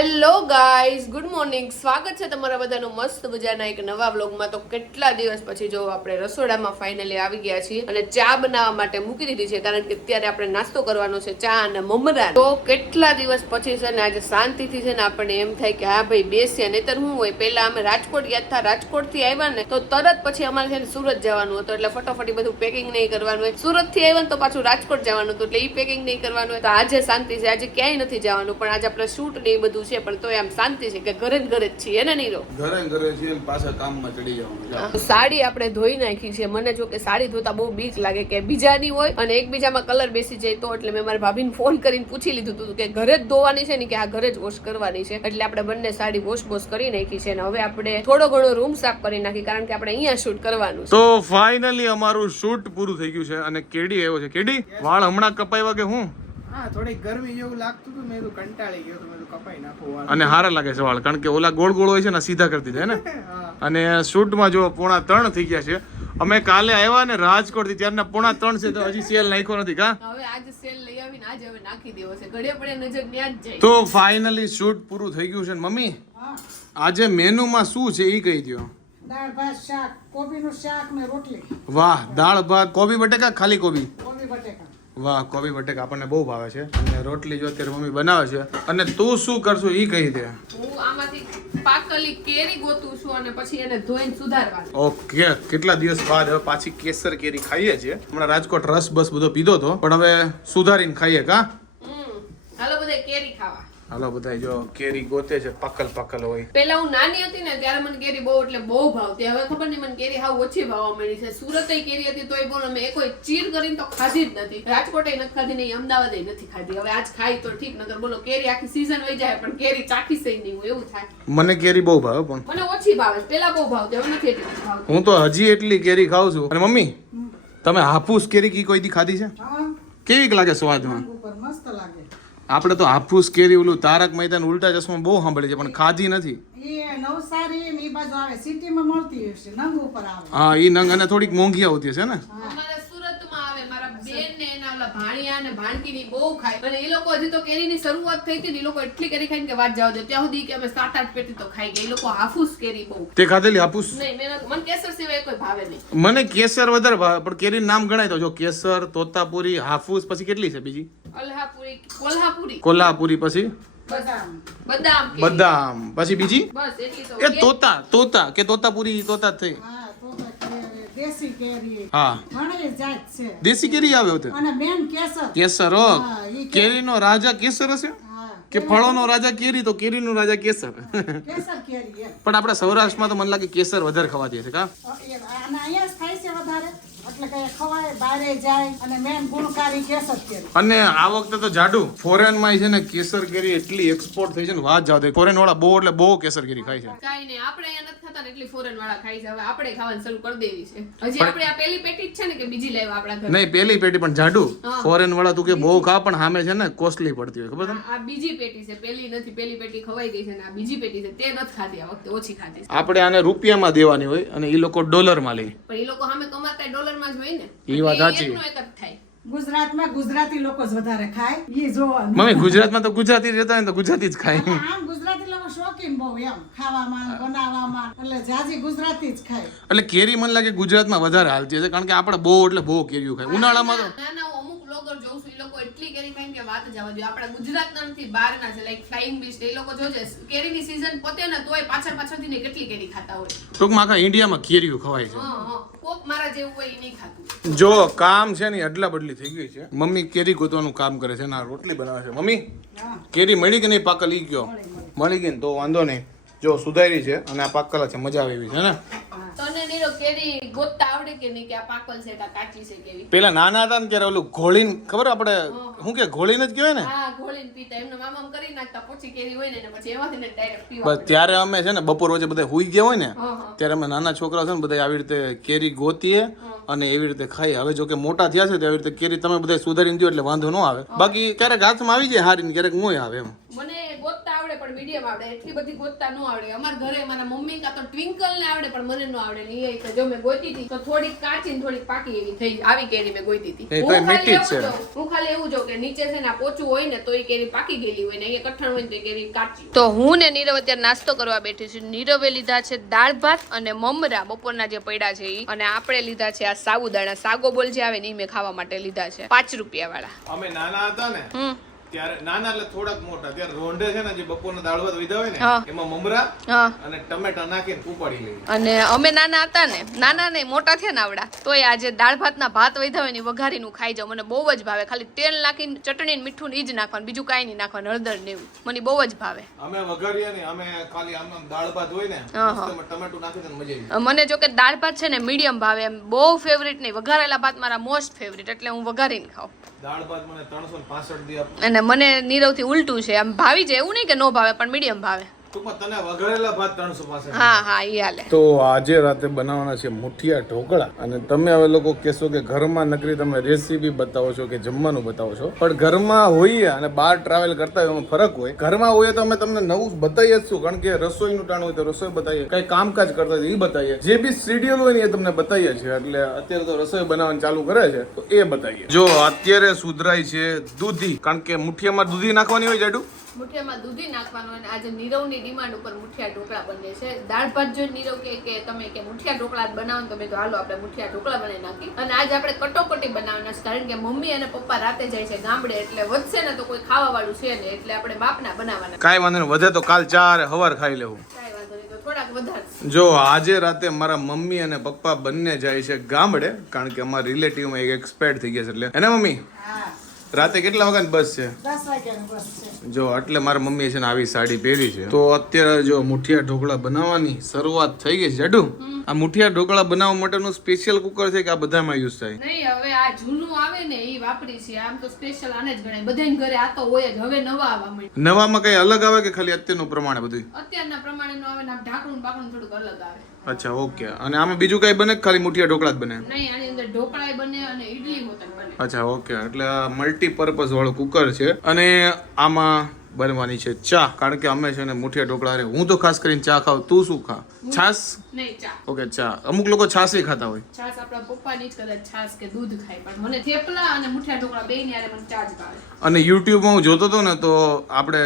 Hello guys good morning સ્વાગત છે તમારા બધાનું મસ્ત મજાના એક નવા વ્લોગમાં તો કેટલા દિવસ પછી જો આપણે રસોડામાં ફાઇનલી આવી ગયા છીએ અને ચા બનાવવા માટે મૂકી દીધી છે, કારણ કે અત્યારે આપણે નાસ્તો કરવાનો છે ચા અને મમરા તો કેટલા દિવસ પછી છે ને આજે શાંતિથી છે ને આપણને એમ થાય કે હા ભાઈ બેસીએ, નહીતર હું હોય? પહેલા અમે રાજકોટ ગયા હતા. રાજકોટથી આવ્યા ને તો તરત પછી અમારે છે ને સુરત જવાનું હતું. એટલે ફટોફટી બધું પેકિંગ નહીં કરવાનું હોય. સુરતથી આવ્યા ને તો પાછું રાજકોટ જવાનું હતું. એટલે એ પેકિંગ નહીં કરવાનું હોય. તો આજે શાંતિ છે. આજે ક્યાંય નથી જવાનું. પણ આજે આપણે શૂટ ને એ બધું છે પણ તોય આમ શાંતિ છે કે ઘરે જ ઘરે જ છીએ ને નીરો ઘરે ઘરે છીએ પાછા કામમાં ચડી જવાનું સાડી આપણે ધોઈ નાખી છે. મને જો કે સાડી ધોતા બહુ બીક લાગે કે બીજાની હોય અને એકબીજામાં કલર બેસી જાય તો એટલે મેં મારી ભાભીને ફોન કરીને પૂછી લીધું હતું કે ઘરે જ ધોવાની છે ને કે આ ઘરે જ વોશ કરવાની છે? એટલે આપણે બંને સાડી વોશ વોશ કરી નાખી છે અને હવે આપણે થોડો ઘણો રૂમ સાફ કરી નાખી કારણ કે આપણે અહીંયા શૂટ કરવાનું તો ફાઇનલી અમારું શૂટ પૂરું થઈ ગયું છે અને કેડી આવ્યો છે. કેડી વાળ હમણાં કપાવ્યા કે હું? હા થોડી ગરમી જેવું લાગતું મેં તો કંટાળી ગયો મેં તો કપાઈ નાખો વાળ. અને હારા લાગે છે વાળ કારણ કે ઓલા ગોળ ગોળ હોય છે ને સીધા કરતી જાય ને? અને શૂટમાં જો પોણા ત્રણ થઈ ગયા છે અમે કાલે આવ્યા ને રાજકોટથી ત્યારના પોણા ત્રણ છે તો હજી સેલ નાખ્યો નથી કા? હવે આજે સેલ લઈ આવીને આજે હવે નાખી દેવો છે. ઘડે પડે નજર ત્યાં જ જાય. તો ફાઇનલી શૂટ પૂરું થઈ ગયું છે ને મમ્મી? આજે મેનુમાં શું છે એ કહી દો દાળ ભાત શાક કોબીનું શાક ને રોટલી. વાહ દાળ ભાત કોબી બટેકા ખાલી કોબી? કોબી બટેકા. વાહ કોબી બટેક આપણને બહુ ભાવે છે. અને રોટલી જો અત્યારે મમ્મી બનાવે છે. અને તું શું કરશું એ કહી દે. હું આમાંથી પાકલી કેરી ગોતું છું અને પછી એને ધોઈને સુધારવાનું. ઓકે કેટલા દિવસ બાદ હવે પાછી કેસર કેરી ખાઈએ છીએ. હમણાં રાજકોટ રસ બસ બધો પીધો તો. પણ હવે સુધારીને ખાઈએ કા? હાલો બધે કેરી ખાવા. હાલો બધા જો કેરી ગોતે છે પકલ પકલ હોય. પેલા હું નાની હતી ને ત્યારે મને કેરી બહુ એટલે બહુ ભાવતી. હવે ખબર નહીં મને કેરી હાવ ઓછી ભાવવા મળી છે. સુરત કેરી હતી તોય બોલો મેં એ કોઈ ચીર કરીને તો ખાધી જ નથી. રાજકોટે નથી ખાધી નહીં અમદાવાદે નથી ખાધી. હવે આજ ખાઈ તો ઠીક નકર બોલો કેરી આખી સીઝન હોય જાય પણ કેરી ચાખી સહી નહીં એવું થાય. મને કેરી બહુ ભાવે પણ. મને ઓછી ભાવે પેલા બહુ ભાવતી હવે નથી એટલી ભાવતી. હું તો હજી એટલી કેરી ખાઉં છું. અને મમ્મી તમે હાફૂસ કેરી કી કોઈ દી ખાધી છે? કેવીક કેવી લાગે સ્વાદમાં? આપણે તો હાફૂસ કેરી ઓલું તારક મહેતાન ઉલટા ચશ્મા બહુ સાંભળી છે પણ ખાધી નથી. હા એ નંગ અને થોડીક મોંઘી આવતી હશે ને અમારા સુરતમાં આવે મારા બેન ને એના ઓલા ભાણિયા અને ભાણકીની બહુ ખાય. અને એ લોકો હજી તો કેરીની શરૂઆત થઈ હતી ને એ લોકો એટલી કેરી ખાઈને કે વાત જાવ દે. ત્યાં સુધી કે અમે સાત આઠ પેટી તો ખાઈ ગયા. એ લોકો હાફૂસ કેરી બહુ. તે ખાધેલી હાફૂસ? નહીં મને કેસર સિવાય કોઈ ભાવે નહીં. મને કેસર વધારે ભાવે પણ કેરી નામ ગણાય તો. જો કેસર તોતાપુરી હાફૂસ પછી કેટલી છે બીજી? અલ્હાપુરી કોલ્હાપુરી. કોલ્હાપુરી પછી? બદામ. બદામ પછી બીજી? બસ એટલી તો એ તોતા તોતા કે તોતાપુરી તોતા થઈ. દેશી કેરી. હા. ઘણી જાત છે. દેશી કેરી આવે હોતે અને મેન કેસર. કેસર હા, કેરીનો રાજા કેસર હશે? કે ફળોનો રાજા કેરી તો કેરીનો રાજા કેસર. કેસર કેરી પણ આપણા સૌરાષ્ટ્રમાં તો મને લાગે કેસર વધારે કા? અને અહીંયા જ થાય છે વધારે એટલે ખવાય બારે જાય અને મેન ગુણકારી કેસર કેરી અને આ વખતે તો જાડુ ફોરેનમાં છે ને કેસર કેરી એટલી એક્સપોર્ટ થઈ છે ને વાત જાતે ફોરેન વાળા બહુ એટલે બહુ કેસર કેરી ખાય છે. કાંઈ નહીં આપણે અહીંયા નથી ખાતા ને એટલી ફોરેન વાળા ખાય છે. હવે આપણે ખાવાનું શરૂ કરી દેવી છે. હજી આપણે આ પહેલી પેટી જ છે ને કે બીજી લાવ્યા આપણા ઘરે? નહીં પેલી પેટી પણ જાડુ. ફોરેન વાળા તું કે બહુ ખા પણ સામે છે ને કોસ્ટલી પડતી હોય ખબર છે આ બીજી પેટી છે. પેલી નથી પેલી પેટી ખવાઈ ગઈ છે ને આ બીજી પેટી છે. તે નથી ખાતી આ વખતે ઓછી ખાતી આપણે આને રૂપિયામાં દેવાની હોય અને એ લોકો ડોલરમાં લે. પણ એ લોકો સામે કમાતા ડોલરમાં જ હોય ને એ વાત સાચી. ગુજરાતમાં ગુજરાતી લોકો જ વધારે ખાય એ જોવાનું મમ્મી ગુજરાતમાં તો ગુજરાતી રહેતા હોય ને તો ગુજરાતી જ ખાય. આમ ગુજરાતી લોકો શોખીન બહુ એમ ખાવામાં બનાવવામાં એટલે જાજી ગુજરાતી જ ખાય. એટલે કેરી મને લાગે ગુજરાતમાં વધારે હાલતી હશે કારણ કે આપણે બહુ એટલે બહુ કેરીઓ ખાય ઉનાળામાં તો બ્લોગર જોઉં છું એ લોકો એટલી કેરી ખાઈને કે વાત જવા દો. આપણા ગુજરાતના નથી બહારના છે લાઈક ફ્લાઇંગ બીચ એ લોકો જોજે કેરીની સીઝન પતે ને તોય પાછળ પાછળથી ને કેટલી કેરી ખાતા હોય. ટૂંકમાં આખા ઇન્ડિયામાં કેરીઓ ખવાય છે. હા હા. કોક મારા જેવું હોય એ નહીં ખાતું. જો કામ છે ને અદલા બદલી થઈ ગઈ છે. મમ્મી કેરી ગોતવાનું કામ કરે છે ને આ રોટલી બનાવે છે. મમ્મી કેરી મળી કે નહીં પાકલ ઈ ગયો? મળી ગઈ ને તો વાંધો નહીં. જો સુધારી છે અને આ પાકલ છે મજા આવે એવી છે ને? પેલા નાના હતા ને ત્યારે ઓલું ઘોળીને ખબર આપણે શું કે ઘોળીને જ કહેવાય ને? બસ ત્યારે અમે છે ને બપોર વચ્ચે બધા હુઈ ગયા હોય ને ત્યારે અમે નાના છોકરા છે ને બધા આવી રીતે કેરી ગોતીએ અને એવી રીતે ખાઈએ. હવે જો કે મોટા થયા છે તો એવી રીતે કેરી તમે બધા સુધારીને દો એટલે વાંધો ન આવે. બાકી ક્યારેક હાથમાં આવી જાય હારી ને ક્યારેક મોય આવે એમ મને ગોતતા આવડે આવડે પણ મીડિયમ આવડે એટલી બધી ગોતતા ન આવડે. અમારા ઘરે મારા મમ્મી કા તો ટ્વિંકલ ને આવડે પણ મને ન આવડે. ને એ જો મેં ગોતી હતી તો થોડીક કાચી ને થોડીક પાકી એવી થઈ આવી કેરી મેં ગોતી હતી હું ખાલી એવું છે. જોઉં, હું ખાલી એવું જોઉં કે નીચે છે ને પોચું હોય ને તો એ કેરી પાકી ગયેલી હોય ને અહીંયા કઠણ હોય ને તો એ કેરી કાચી તો હું ને નીરવ અત્યારે નાસ્તો કરવા બેઠી છું. નીરવે લીધા છે દાળ ભાત અને મમરા બપોરના જે પડ્યા છે એ અને આપણે લીધા છે આ સાબુદાણા. સાગો બોલ જે આવે ને એ મેં ખાવા માટે લીધા છે. પાંચ રૂપિયા વાળા અમે નાના હતા ને ત્યારે નાના એટલે થોડાક મોટા. ત્યારે રોંઢે છે ને જે બપોરના દાળ ભાત વિધા હોય ને એમાં મમરા અને ટમેટા નાખીને ઉપાડી લઈએ. અને અમે નાના હતા ને નાના નહીં મોટા થયા ને આવડા. તોય આજે દાળ ભાતના ભાત વધ્યા હોય ને વઘારીનું ખાઈ જાવ મને બહુ જ ભાવે. ખાલી તેલ નાખીને ચટણી ને મીઠું ને ઈ જ નાખવાનું. બીજું કાંઈ નહીં નાખવાનું હળદર ને એવું. મને બહુ જ ભાવે. અમે વઘારીએ ને અમે ખાલી આમ દાળ ભાત હોય ને ટમેટું નાખીને મજા આવી મને જો કે દાળ ભાત છે ને મીડિયમ ભાવે એમ. બહુ ફેવરિટ નહીં. વઘારેલા ભાત મારા મોસ્ટ ફેવરિટ એટલે હું વઘારીને ખાઉં. દાળ ભાત મને ત્રણસો ને પાસઠ દી આપ. મને નીરવથી ઉલટું છે. આમ ભાવી જાય એવું નહીં કે ન ભાવે, પણ મીડિયમ ભાવે. તો આજે રાતે બનાવવાના છે મુઠિયા ઢોકળા. અને તમે હવે લોકો કહેશો કે ઘરમાં નકરી તમે રેસીપી બતાવો છો કે જમવાનું બતાવો છો. પણ ઘરમાં હોઈએ અને બહાર ટ્રાવેલ કરતા હોય એમાં ફરક હોય. ઘરમાં હોઈએ તો અમે તમને નવું બતાવીએ જ છું કારણ કે રસોઈનું ટાણું હોય તો રસોઈ બતાવીએ. કઈ કામકાજ કરતા હોય એ બતાવીએ. જે બી સિરિયલ હોય ને એ તમને બતાવીએ છીએ. એટલે અત્યારે તો રસોઈ બનાવવાનું ચાલુ કરે છે તો એ બતાવીએ. જો અત્યારે સુધરાય છે દૂધી. કારણ કે મુઠિયામાં દૂધી નાખવાની હોય જાડું? મુઠિયામાં દૂધી નાખવાનું અને આજે નીરવની ડિમાન્ડ ઉપર મુઠિયા ઢોકળા બને છે. દાળ ભાત જો નીરવ કે કે તમે કે મુઠિયા ઢોકળા જ બનાવો ને તો મેં તો હાલો આપણે મુઠિયા ઢોકળા બનાવી નાખી અને આજે આપણે કટોકટી બનાવવાના છે કારણ કે મમ્મી અને પપ્પા રાતે જાય છે ગામડે એટલે વધશે ને તો કોઈ ખાવા વાળું છે ને એટલે આપણે બાપના બનાવવાના. કાંઈ વાંધો નહીં વધે તો કાલ ચાર હવાર ખાઈ લેવું. કાંઈ વાંધો નહીં તો થોડાક વધારે. જો આજે રાતે મારા મમ્મી અને પપ્પા બંને જાય છે ગામડે કારણ કે અમારા રિલેટિવમાં એક એક્સપાયર્ડ થઈ ગયા છે એટલે. એને મમ્મી? હા. રાતે કેટલા વાગ્યાની બસ છે? બસ છે. જો એટલે મારા મમ્મીએ છે ને આવી સાડી પહેરી છે. તો અત્યારે જો મુઠિયા ઢોકળા બનાવવાની શરૂઆત થઈ ગઈ છે. જાડુ આ મુઠિયા ઢોકળા બનાવવા માટેનું સ્પેશિયલ કુકર છે કે આ બધામાં યુઝ થાય? નહીં હવે આ જૂનું આવે ને એ વાપરી છે. આમ તો સ્પેશિયલ આને જ ગણાય. બધાને ઘરે આ તો હોય જ. હવે નવા આવવા માંડ્યા. નવામાં કઈ અલગ આવે કે ખાલી અત્યારનું પ્રમાણે બધું અત્યારના પ્રમાણેનું આવે ને આમ ઢાંકણું બાકણું થોડુંક અલગ આવે. અચ્છા ઓકે. અને આમાં બીજું કઈ બને ખાલી મુઠિયા ઢોકળા જ બને? નહીં આની અંદર ઢોકળાય બને અને ઈડલી હોતન બને. અચ્છા ઓકે. એટલે આ મલ્ટીપર્પઝ વાળું કુકર છે. અને આમાં બનવાની છે ચા. કારણ કે અમે છે ને મુઠિયા ઢોકળા રે. હું તો ખાસ કરીને ચા ખાવ તું શું ખા? છાસ નહીં ચા. ઓકે ચા. અમુક લોકો છાસ ખાતા હોય. છાસ આપણા પપ્પાની જ કદાચ છાસ કે દૂધ ખાય પણ મને થેપલા અને મુઠિયા ઢોકળા બે ને મને ચા જ ભાવે. અને યુટ્યુબમાં હું જોતો હતો ને તો આપણે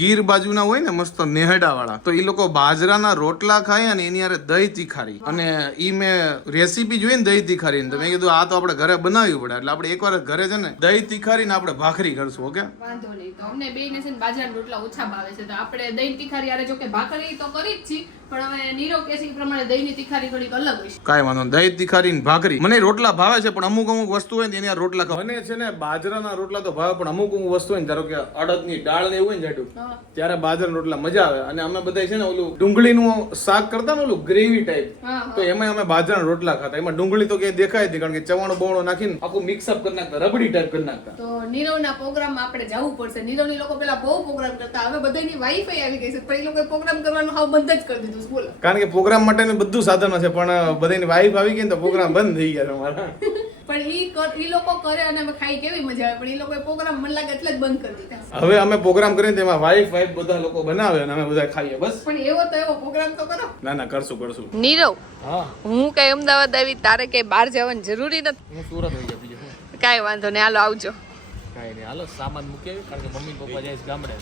ગીર બાજુના હોય ને મસ્ત નેહડા વાળા તો એ લોકો બાજરાના રોટલા ખાય અને એની હારે દહીં તીખારી. અને ઈ મેં રેસીપી જોઈ ને દહીં તીખારી તો મેં કીધું આ તો આપણે ઘરે બનાવવી પડે. એટલે આપણે એકવાર ઘરે છે ને દહીં તીખારી ને આપણે ભાખરી કરશું ઓકે? વાંધો નહીં. તો અમને બે ને છે ને બાજરાના રોટલા ઓછા ભાવે છે. તો આપણે દહીં તીખારી યારે જો કે ભાખરી તો કરી જ છીએ પણ હવે નીરવ કે છે એ પ્રમાણે દહીંની તીખારી થોડીક અલગ હોય કાંઈ વાંધો નહીં. દહીં તીખારી ને ભાખરી. મને રોટલા ભાવે છે પણ અમુક અમુક વસ્તુ હોય ને એની હારે રોટલા ખાવ મને છે ને બાજરાના રોટલા તો ભાવે પણ અમુક અમુક વસ્તુ હોય ને ધારો કે અડદની દાળ ને એવું હોય ને જાડું હા. ત્યારે બાજરાના રોટલા મજા આવે. અને અમે બધા છે ને ઓલું ડુંગળીનું શાક કરતા ને ઓલું ગ્રેવી ટાઈપ હા તો એમાં અમે બાજરાના રોટલા ખાતા. એમાં ડુંગળી તો ક્યાંય દેખાય જ કારણ કે ચવાણું બવણું નાખીને આખું મિક્સઅપ કરી નાખતા રબડી ટાઈપ કરી નાખતા. તો નીરવના પ્રોગ્રામમાં આપણે જવું પડશે. નીરવની લોકો પેલા બહુ પ્રોગ્રામ કરતા. હવે બધાની વાઈફ આવી ગઈ છે પણ એ લોકો પ્રોગ્રામ કરવાનું હાવ બંધ જ કરી દીધું. કારણ કે પ્રોગ્રામ માટેનું બધું સાધનો છે પણ બધાની વાઈફ આવી ગઈ તો પ્રોગ્રામ બંધ થઈ ગયા તમારા પણ ઈ ઈ લોકો કરે અને અમે ખાઈ કેવી મજા આવે પણ ઈ લોકોએ પ્રોગ્રામ મને લાગે એટલે જ બંધ કરી દીધા. હવે અમે પ્રોગ્રામ કરીને તેમાં વાઈફ વાઈફ બધા લોકો બનાવે અને અમે બધા ખાઈએ બસ. પણ એવો તો એવો પ્રોગ્રામ તો કરો. ના ના કરશું કરશું. નીરવ હું. કઈ અમદાવાદ આવી તારે કઈ બહાર જવાની જરૂરી નથી? હું સુરત હોઈ જાઉં કાંઈ વાંધો નહીં હાલો આવજો. કાંઈ નહીં હાલો સામાન મૂકી આવી કારણ કે મમ્મી પપ્પા જાય ગામડે.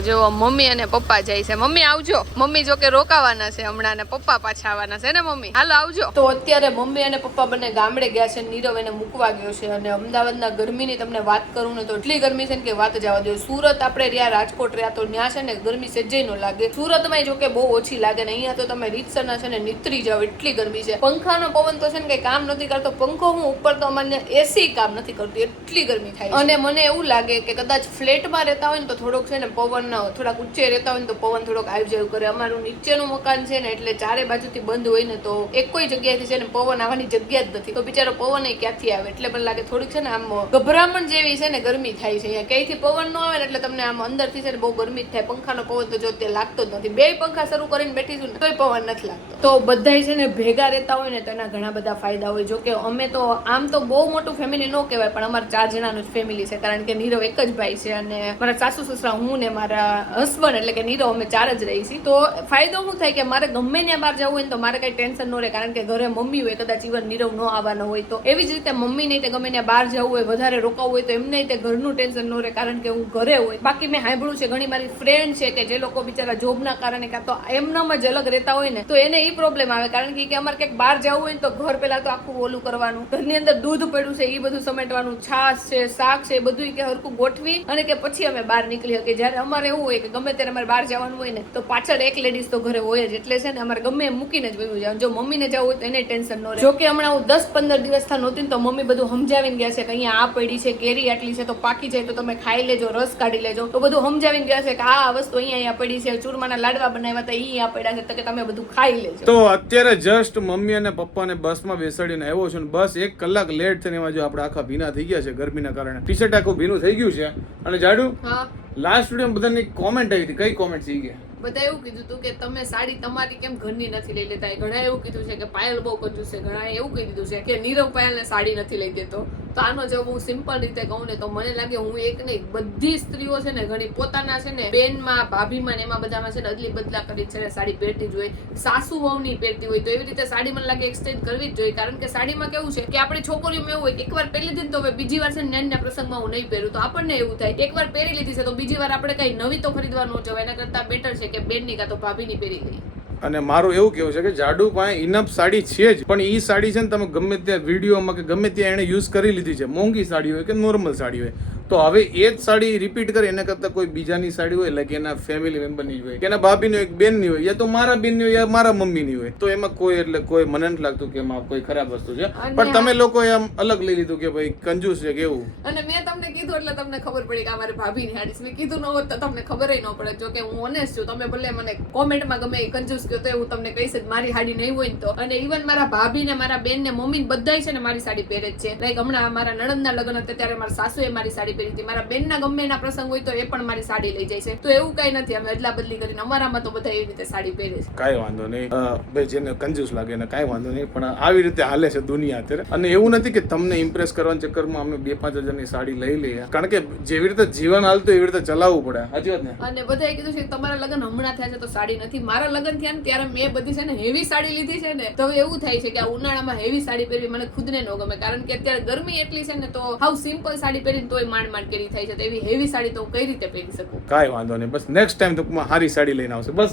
જો મમ્મી અને પપ્પા જાય છે. મમ્મી, આવજો. મમ્મી જો કે રોકાવાના છે હમણાં ને પપ્પા પાછા આવવાના છે ને મમ્મી? હાલો, આવજો. તો અત્યારે મમ્મી અને પપ્પા બંને ગામડે ગયા છે, નીરવ એને મૂકવા ગયો છે અને અમદાવાદના ગરમીની તમને વાત કરું ને તો એટલી ગરમી છે ને કે વાત જવા દો. સુરત આપણે રહ્યા રાજકોટ રહ્યા તો ત્યાં છે ને ગરમી સેજે નો લાગે. સુરતમાં જો કે બહુ ઓછી લાગે ને અહીંયા તો તમે રીતસરના છે ને નીતરી જાવ એટલી ગરમી છે. પંખાનો પવન તો છે ને કઈ કામ નથી કરતો. પંખો હું ઉપર તો અમારે એસી કામ નથી કરતી, એટલી ગરમી થાય અને મને એવું લાગે કે કદાચ ફ્લેટમાં રહેતા હોય ને તો થોડોક છે ને પવન થોડાક ઊંચે રહેતા હોય ને તો પવન થોડોક આવી જાય કરે. અમારું નીચેનું મકાન છે ને એટલે ચારે બાજુથી બંધ હોય ને તો એક કોઈ જગ્યાએથી છે ને પવન આવવાની જગ્યા જ નથી. તો બિચારો પવન એ ક્યાંથી આવે? એટલે મને લાગે થોડીક છે ને આમ ગભરામણ જેવી છે ને ગરમી થાય છે. અહીંયા ક્યાંયથી પવન ન આવે ને એટલે તમને આમ અંદરથી છે ને બહુ ગરમી જ થાય. પંખાનો પવન તો જો તે લાગતો જ નથી. બે પંખા શરૂ કરીને બેઠી છું ને તોય પવન નથી લાગતો. તો બધાય છે ને ભેગા રહેતા હોય ને તો એના ઘણા બધા ફાયદા હોય. જો કે અમે તો આમ તો બહુ મોટું ફેમિલી ન કહેવાય, પણ અમારા ચાર જણાનું જ ફેમિલી છે. કારણ કે નીરવ એક જ ભાઈ છે અને મારા સાસુ, સસરા, હું ને મારા મારા હસબન્ડ એટલે કે નીરવ, અમે ચાર જ રહી છીએ. તો ફાયદો શું થાય કે મારે ગમે ત્યાં બહાર જવું હોય તો મારે કઈ ટેન્શન ન રહે, કારણ કે ઘરે મમ્મી હોય, કદાચ ઇવન નીરવ ન આવવાનો હોય, તો એવી જ રીતે મમ્મી નહીં તે ગમે ત્યાં બહાર જવું હોય, વધારે રોકાવું હોય, તો એમને તે ઘરનું ટેન્શન ન રહે, કારણ કે હું ઘરે હોય. બાકી મેં સાંભળ્યું છે, ઘણી મારી ફ્રેન્ડ છે કે જે લોકો બિચારા જોબના કારણે કાં તો એમનામાં જ અલગ રહેતા હોય ને, તો એને એ પ્રોબ્લેમ આવે, કારણ કે અમારે ક્યાંક બહાર જવું હોય ને તો ઘર પહેલા તો આખું ઓલું કરવાનું. ઘરની અંદર દૂધ પડ્યું છે એ બધું સમેટવાનું, છાશ છે, શાક છે બધું કે હરખું ગોઠવી અને કે પછી અમે બહાર નીકળી શકીએ. જ્યારે અમારે એવું હોય કે ગમે ત્યારે અમારે બહાર જવાનું હોય ને તો પાછળ એક લેડીઝ તો ઘરે હોય જ એટલે છે ને અમારે ગમે એમ મૂકીને જ વયું જવાનું. જો મમ્મીને જવું હોય તો એને ટેન્શન ન રહે. જો કે હમણાં હું દસ પંદર દિવસ થા નહોતી ને તો મમ્મી બધું સમજાવીને ગયા છે કે અહીંયા આ પડી છે કેરી આટલી છે તો પાકી જાય તો તમે ખાઈ લેજો રસ કાઢી લેજો. તો બધું સમજાવીને ગયા છે કે આ આ વસ્તુ અહીંયા અહીંયા પડી છે ચૂરમાના લાડવા બનાવ્યા હતા ઈ અહીંયા પડ્યા છે તો કે તમે બધું ખાઈ લેજો. તો અત્યારે જસ્ટ મમ્મી અને પપ્પાને બસમાં બેસાડીને આવ્યો છું ને બસ એક કલાક લેટ થઈને એમાં જો આપણે આખા ભીના થઈ ગયા છે ગરમીના કારણે. ટી શર્ટ આખું ભીનું થઈ ગયું છે. અને જાડુ? હા. લાસ્ટ વિડીયોમાં બધાની કોમેન્ટ આવી હતી. કઈ કોમેન્ટ થઈ ગયા બધા એવું કીધું હતું કે તમે સાડી તમારી કેમ ઘરની નથી લઈ લેતા? ઘણા એવું કીધું છે કે પાયલ બહુ કંજૂસ છે. ઘણા એવું કહી દીધું છે કે નીરવ પાયલને સાડી નથી લઈ દેતો. તો આનો જવાબ હું સિમ્પલ રીતે કહું ને તો મને લાગે હું એક નહીં, બધી સ્ત્રીઓ છે ને, ઘણી પોતાના છે ને, બેનમાં, ભાભીમાં ને એમાં બધામાં છે ને અદલી બદલા કરી છે ને સાડી પહેરતી જ હોય. સાસુ વહુની પહેરતી હોય તો એવી રીતે સાડી મને લાગે એક્સચેન્જ કરવી જ જોઈએ. કારણ કે સાડીમાં કેવું છે કે આપણે છોકરીઓમાં એવું હોય એકવાર પહેરી લીધી તો હવે બીજી વાર છે ને નાના પ્રસંગમાં હું નહીં પહેરું. તો આપણને એવું થાય એકવાર પહેરી લીધી છે તો બીજી વાર આપણે કઈ નવી તો ખરીદવા ન જવાય. એના કરતા બેટર છે કે બેનની કાં તો ભાભીની પહેરી લઈએ અને મારું એવું કેવું છે કે જાડુ પાસે ઇનફ સાડી છે જ, પણ એ સાડી છે ને તમે ગમે ત્યાં વિડીયોમાં કે ગમે ત્યાં એને યુઝ કરી લીધી છે. મોંઘી સાડી હોય કે નોર્મલ સાડી હોય. તો હવે એ જ સાડી રિપીટ કરે એના કરતાં કોઈ બીજાની સાડી હોય like એના ફેમિલી મેમ્બરની હોય. કે એના ભાભીની હોય બેનની હોય યા તો મારા બેનની હોય યા મારા મમ્મીની હોય. તો એમાં કોઈ એટલે કોઈ મને નથી લાગતું કે એમાં કોઈ ખરાબ વસ્તુ છે. પણ તમે લોકો એમ અલગ લઈ લીધું કે ભાઈ કંજૂસ છે કે એવું? અને મેં તમને કીધું એટલે તમને ખબર પડી કે આ મારી ભાભીની હાડીસ મેં કીધું ન હોત તો તમને ખબર ન પડે જો કે હું ઓનેસ્ટ છું તમે ભલે મને કોમેન્ટમાં ગમે કંજૂસ કહો તો હું તમને કહીશ જ મારી હાડી નહીં હોય ને તો. અને ઇવન મારા ભાભી ને મારા બેન ને મમ્મી બધાય છે ને મારી સાડી પહેરે જ છે. લાઈક હમણાં મારા નણંદના લગ્ન હતા ત્યારે મારા સાસુએ મારી સાડી પહેરી હતી. મારા બેનના ગમે એના પ્રસંગ હોય તો એ પણ મારી સાડી લઈ જાય છે. તો એવું કઈ નથી. અમે અદલા બદલી કરીને અમારામાં તો બધા એવી રીતે સાડી પહેરે છે. કાંઈ વાંધો નહીં. ભાઈ જેને કંજૂસ લાગે એને કાંઈ વાંધો નહીં. પણ આવી રીતે હાલે છે દુનિયા અત્યારે. અને એવું નથી કે તમને ઇમ્પ્રેસ કરવાના ચક્કરમાં અમે બે પાંચ હજારની સાડી લઈ લઈએ. કારણ કે જેવી રીતે જીવન હાલતું એવી રીતે ચલાવવું પડે. સાચી વાત ને? અને બધાએ કીધું છે તમારા લગ્ન હમણાં થયા છે તો સાડી નથી. મારા લગ્ન થયા ને ત્યારે મેં બધી છે ને હેવી સાડી લીધી છે ને. તો એવું થાય છે કે આ ઉનાળામાં હેવી સાડી પહેરવી મને ખુદને ન ગમે. કારણ કે અત્યારે ગરમી એટલી છે ને તો હાવ સિમ્પલ સાડી પહેરીને તોય માંડ માંડ કેરી થાય છે તો એવી હેવી સાડી તો હું કઈ રીતે પહેરી શકું? કાંઈ વાંધો નહીં બસ નેક્સ્ટ ટાઈમ ટૂંકમાં સારી સાડી લઈને આવશે બસ.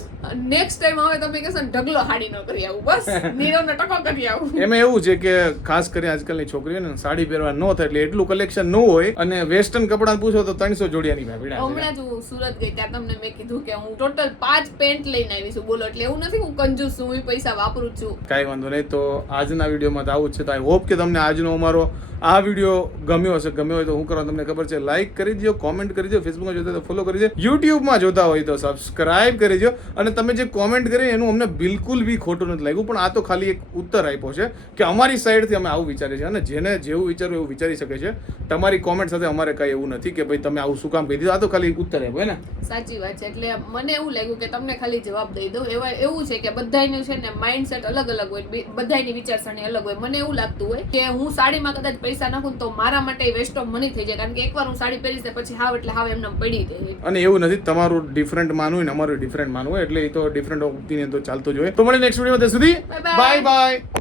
નેક્સ્ટ ટાઈમ હવે તમે કહેશો ઢગલો હાડી ન કરી આવું બસ. નીરવનો ટકો કરી આવું. એમાં એવું છે કે ખાસ કરી આજકાલની છોકરીઓ ને સાડી પહેરવા ન થાય એટલે એટલું કલેક્શન ન હોય અને વેસ્ટર્ન કપડાં પૂછો તો ત્રણસો જોડિયાની ભાઈ. હમણાં જ હું સુરત ગઈ ત્યાં તમને મેં કીધું કે હું ટોટલ પાંચ પેન્ટ લઈને આવી છું બોલો એટલે એવું નથી હું કંજૂસ છું હું પૈસા વાપરું છું. કાંઈ વાંધો નહીં તો આજના વિડીયોમાં તો આવું જ છે તો આઈ હોપ કે તમને આજનો અમારો આ વીડિયો ગમ્યો હશે, ગમ્યો હોય તો હું કરવા તમને ખબર છે. લાઇક કરી દો કોમેન્ટ કરી દો ફેસબુકમાં જોતા તો ફોલો કરી દો યુટ્યુબમાં જોતા હોય તો સબસ્ક્રાઇબ કરી દો અને તમે જે કોમેન્ટ કરી એનું અમને બિલકુલ બી ખોટું નથી લાગ્યું. પણ આ તો ખાલી એક ઉત્તર આપ્યો છે કે અમારી સાઈડથી અમે આવું વિચારીએ છીએ. અને જેને જેવું વિચારવું એવું વિચારી શકે છે. તમારી કોમેન્ટ સાથે અમારે કાંઈ એવું નથી કે ભાઈ તમે આવું શું કામ કહી દીધું. આ તો ખાલી ઉત્તર આપ્યો ને? સાચી વાત છે. એટલે મને એવું લાગ્યું કે તમને ખાલી જવાબ દઈ દઉં. એવા એવું છે કે બધાયનું છે ને માઇન્ડસેટ અલગ અલગ હોય. બધાની વિચારસરણી અલગ હોય. મને એવું લાગતું હોય કે હું સાડીમાં કદાચ પૈસા નાખું તો મારા માટે વેસ્ટ ઓફ મની થઈ જાય. કારણ કે એકવાર હું સાડી પહેરીશ પછી હાવ એટલે હાવ એમને પડી જાય. અને એવું નથી તમારું ડિફરન્ટ માનવું હોય ને અમારું ડિફરન્ટ માનવું હોય એટલે એ તો ડિફરન્ટ ઓપિનિયન તો ચાલતું જ હોય. તો મળે નેક્સ્ટ વીડિયો સુધી. Bye bye